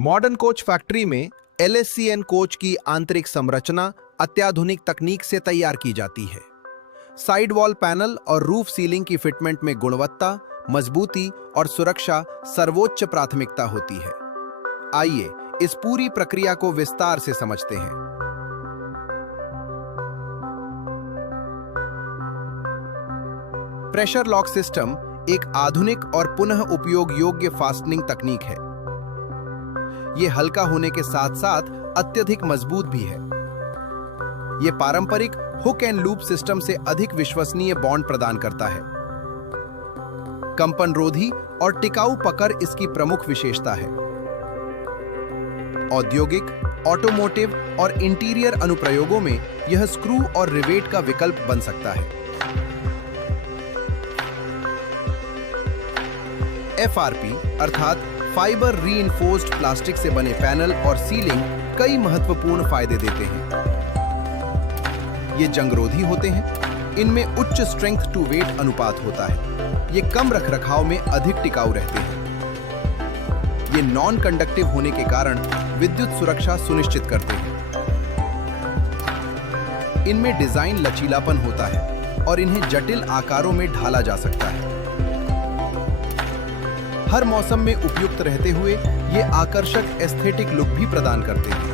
Modern coach factory में LSCN coach की आंतरिक संरचना अत्याधुनिक तकनीक से तैयार की जाती है। साइड वॉल पैनल और रूफ सीलिंग की फिटमेंट में गुणवत्ता, मजबूती और सुरक्षा सर्वोच्च प्राथमिकता होती है। आइए इस पूरी प्रक्रिया को विस्तार से समझते हैं। प्रेशर लॉक सिस्टम एक आधुनिक और पुनः उपयोग योग्य फास्टनिंग तकनीक है। यह हल्का होने के साथ साथ अत्यधिक मजबूत भी है। यह पारंपरिक हुक एंड लूप सिस्टम से अधिक विश्वसनीय बॉन्ड प्रदान करता है। कंपनरोधी और टिकाऊ पकड़ इसकी प्रमुख विशेषता है। औद्योगिक, ऑटोमोटिव और इंटीरियर अनुप्रयोगों में यह स्क्रू और रिवेट का विकल्प बन सकता है। FRP अर्थात फाइबर रीइंफोर्स्ड प्लास्टिक से बने पैनल और सीलिंग कई महत्वपूर्ण फायदे देते हैं। ये जंगरोधी होते हैं, इनमें उच्च स्ट्रेंथ टू वेट अनुपात होता है, ये कम रखरखाव में अधिक टिकाऊ रहते हैं। ये नॉन कंडक्टिव होने के कारण विद्युत सुरक्षा सुनिश्चित करते हैं। इनमें डिजाइन लचीलापन होता है और इन्हें जटिल आकारों में ढाला जा सकता है। हर मौसम में उपयुक्त रहते हुए ये आकर्षक एस्थेटिक लुक भी प्रदान करते हैं।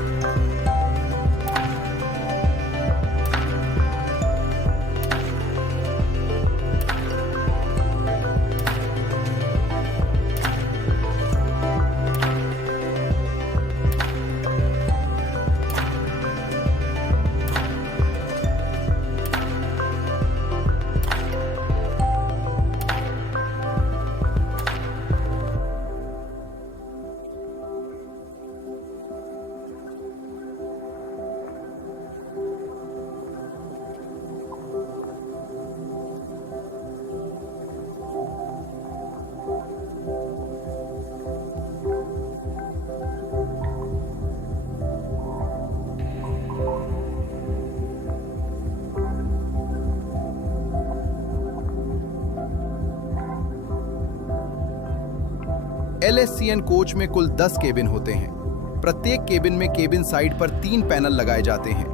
LSCN कोच में कुल 10 केबिन होते हैं। प्रत्येक केबिन में केबिन साइड पर 3 पैनल लगाए जाते हैं: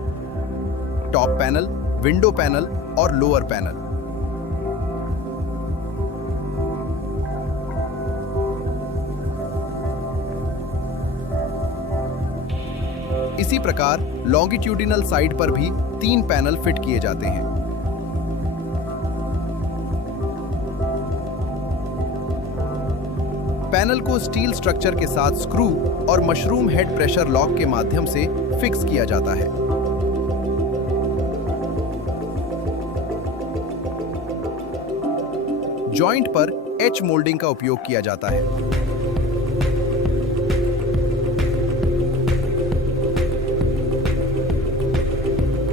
टॉप पैनल, विंडो पैनल और लोअर पैनल। इसी प्रकार लॉन्गिट्यूडिनल साइड पर भी 3 पैनल फिट किए जाते हैं। पैनल को स्टील स्ट्रक्चर के साथ स्क्रू और मशरूम हेड प्रेशर लॉक के माध्यम से फिक्स किया जाता है। जॉइंट पर एच मोल्डिंग का उपयोग किया जाता है।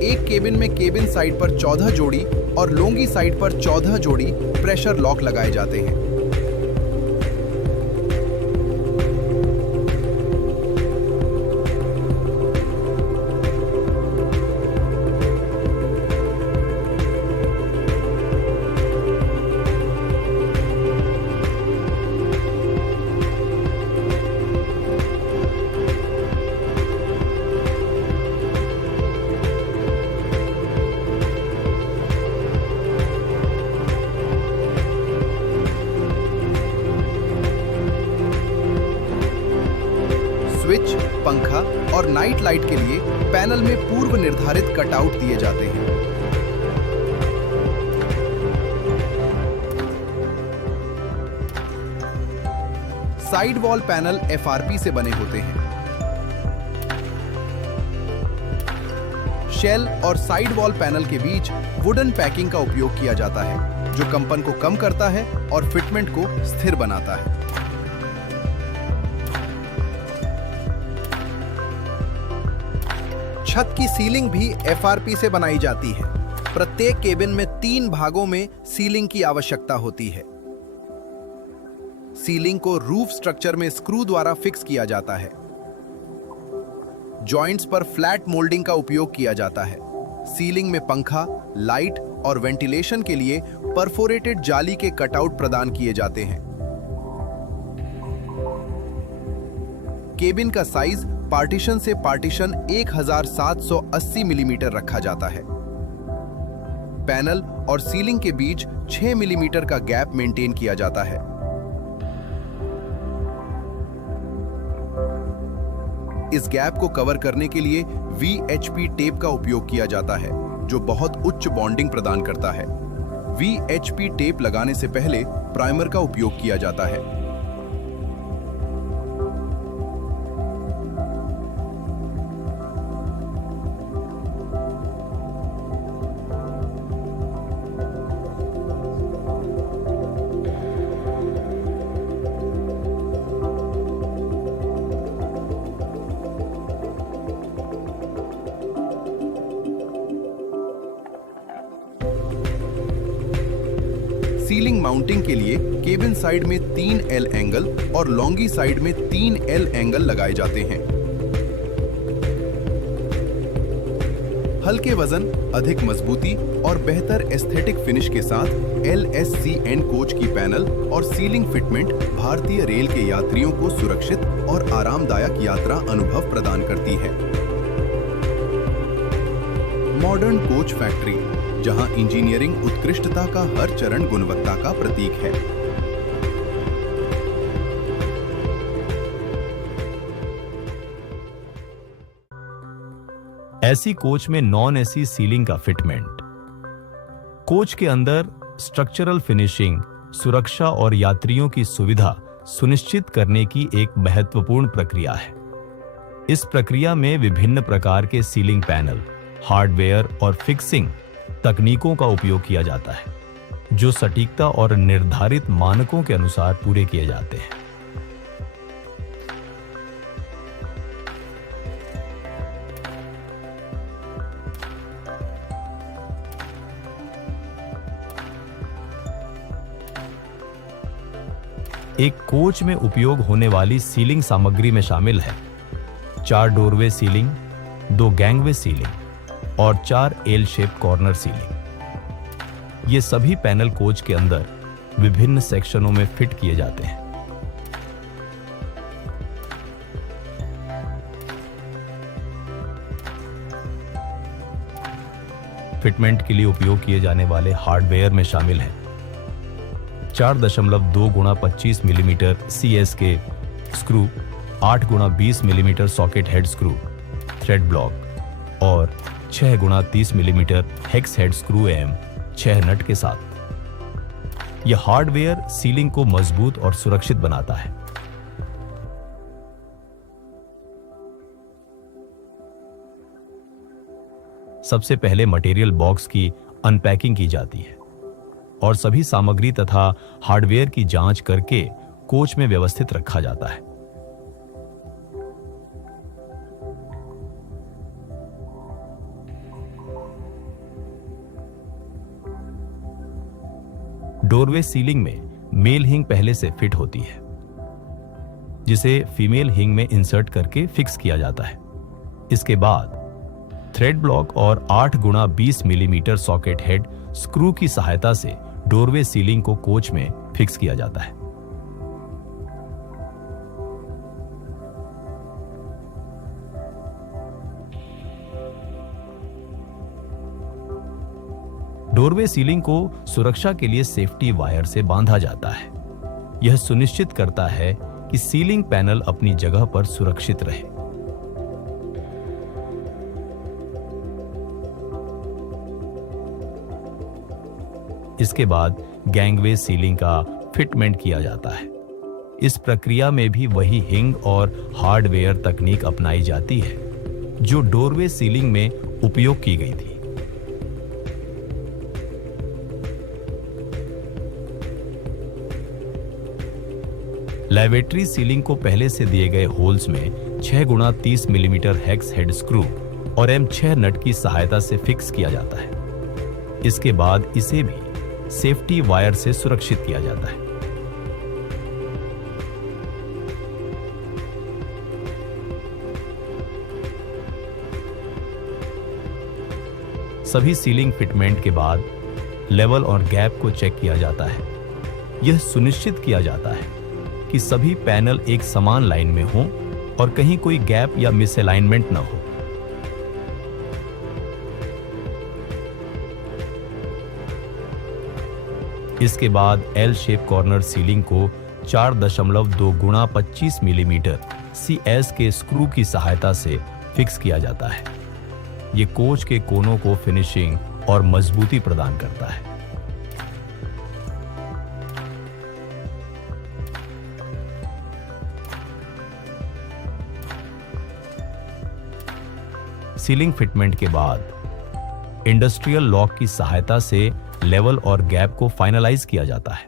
एक केबिन में केबिन साइड पर 14 जोड़ी और लोंगी साइड पर 14 जोड़ी प्रेशर लॉक लगाए जाते हैं। स्विच, पंखा और नाइट लाइट के लिए पैनल में पूर्व निर्धारित कटआउट दिए जाते हैं। साइड वॉल पैनल FRP से बने होते हैं। शेल और साइड वॉल पैनल के बीच वुडन पैकिंग का उपयोग किया जाता है, जो कंपन को कम करता है और फिटमेंट को स्थिर बनाता है। छत की सीलिंग भी FRP से बनाई जाती है। प्रत्येक केबिन में 3 भागों में सीलिंग की आवश्यकता होती है। सीलिंग को रूफ स्ट्रक्चर में स्क्रू द्वारा फिक्स किया जाता है। जॉइंट्स पर फ्लैट मोल्डिंग का उपयोग किया जाता है। सीलिंग में पंखा, लाइट और वेंटिलेशन के लिए परफोरेटेड जाली के कटआउट प्रदान किए जाते हैं। केबिन का साइज पार्टीशन से पार्टीशन 1780 मिलीमीटर रखा जाता है। पैनल और सीलिंग के बीच 6 मिलीमीटर का गैप मेंटेन किया जाता है। इस गैप को कवर करने के लिए VHP टेप का उपयोग किया जाता है, जो बहुत उच्च बॉन्डिंग प्रदान करता है। VHP टेप लगाने से पहले प्राइमर का उपयोग किया जाता है। सीलिंग माउंटिंग के लिए केबिन साइड में 3L एंगल और लॉन्गी साइड में 3L एंगल लगाए जाते हैं। हल्के वजन, अधिक मजबूती और बेहतर एस्थेटिक फिनिश के साथ LSCN कोच की पैनल और सीलिंग फिटमेंट भारतीय रेल के यात्रियों को सुरक्षित और आरामदायक यात्रा अनुभव प्रदान करती है। मॉडर्न कोच फैक्ट्री, जहां इंजीनियरिंग उत्कृष्टता का हर चरण गुणवत्ता का प्रतीक है। एसी कोच में नॉन एसी सीलिंग का फिटमेंट। कोच के अंदर स्ट्रक्चरल फिनिशिंग, सुरक्षा और यात्रियों की सुविधा सुनिश्चित करने की एक महत्वपूर्ण प्रक्रिया है। इस प्रक्रिया में विभिन्न प्रकार के सीलिंग पैनल, हार्डवेयर और फिक्सिंग तकनीकों का उपयोग किया जाता है, जो सटीकता और निर्धारित मानकों के अनुसार पूरे किए जाते हैं। एक कोच में उपयोग होने वाली सीलिंग सामग्री में शामिल है 4 डोरवे सीलिंग, 2 गैंगवे सीलिंग और 4 एल शेप कॉर्नर सीलिंग। ये सभी पैनल कोच के अंदर विभिन्न सेक्शनों में फिट किए जाते हैं। फिटमेंट के लिए उपयोग किए जाने वाले हार्डवेयर में शामिल हैं 4.2 × 25 millimetre CSK screw, 8 × 20 millimetre socket head screw, thread block और 6 × 30 millimetre hex head screw M 6 nut के साथ। यह हार्डवेयर सीलिंग को मजबूत और सुरक्षित बनाता है। सबसे पहले मटेरियल बॉक्स की अनपैकिंग की जाती है और सभी सामग्री तथा हार्डवेयर की जांच करके कोच में व्यवस्थित रखा जाता है। डोरवे सीलिंग में मेल हिंग पहले से फिट होती है, जिसे फीमेल हिंग में इंसर्ट करके फिक्स किया जाता है। इसके बाद थ्रेड ब्लॉक और 8 × 20 मिलीमीटर सॉकेट हेड स्क्रू की सहायता से डोरवे सीलिंग को कोच में फिक्स किया जाता है। डोरवे सीलिंग को सुरक्षा के लिए सेफ्टी वायर से बांधा जाता है। यह सुनिश्चित करता है कि सीलिंग पैनल अपनी जगह पर सुरक्षित रहे। इसके बाद गैंगवे सीलिंग का फिटमेंट किया जाता है। इस प्रक्रिया में भी वही हिंग और हार्डवेयर तकनीक अपनाई जाती है जो डोरवे सीलिंग में उपयोग की गई थी। लैवेटरी सीलिंग को पहले से दिए गए होल्स में 6 × 30 मिलीमीटर हेक्स हेड स्क्रू और M6 नट की सहायता से फिक्स किया जाता है। इसके बाद इसे भी सेफ्टी वायर से सुरक्षित किया जाता है। सभी सीलिंग फिटमेंट के बाद लेवल और गैप को चेक किया जाता है। यह सुनिश्चित किया जाता है कि सभी पैनल एक समान लाइन में हों और कहीं कोई गैप या मिसअलाइनमेंट न हो। इसके बाद एल शेप कॉर्नर सीलिंग को 4.2 गुणा 25 मिलीमीटर CS के स्क्रू की सहायता से फिक्स किया जाता है। ये कोच के कोनों को फिनिशिंग और मजबूती प्रदान करता है। सीलिंग फिटमेंट के बाद इंडस्ट्रियल लॉक की सहायता से लेवल और गैप को फाइनलाइज किया जाता है।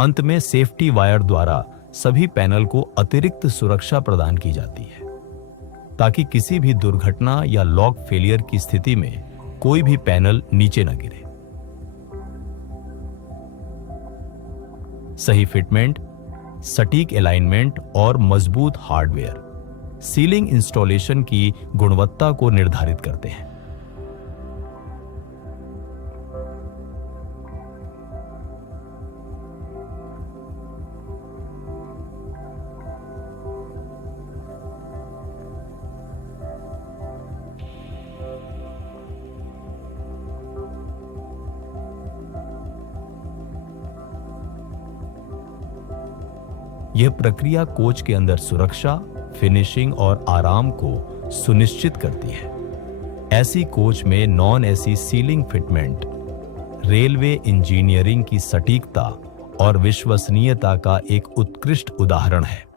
अंत में सेफ्टी वायर द्वारा सभी पैनल को अतिरिक्त सुरक्षा प्रदान की जाती है ताकि किसी भी दुर्घटना या लॉक फेलियर की स्थिति में कोई भी पैनल नीचे न गिरे। सही फिटमेंट, सटीक अलाइनमेंट और मजबूत हार्डवेयर सीलिंग इंस्टॉलेशन की गुणवत्ता को निर्धारित करते हैं। यह प्रक्रिया कोच के अंदर सुरक्षा, फिनिशिंग और आराम को सुनिश्चित करती है। ऐसी कोच में non AC ceiling fitment railway engineering की सटीकता और विश्वसनीयता का एक उत्कृष्ट उदाहरण है।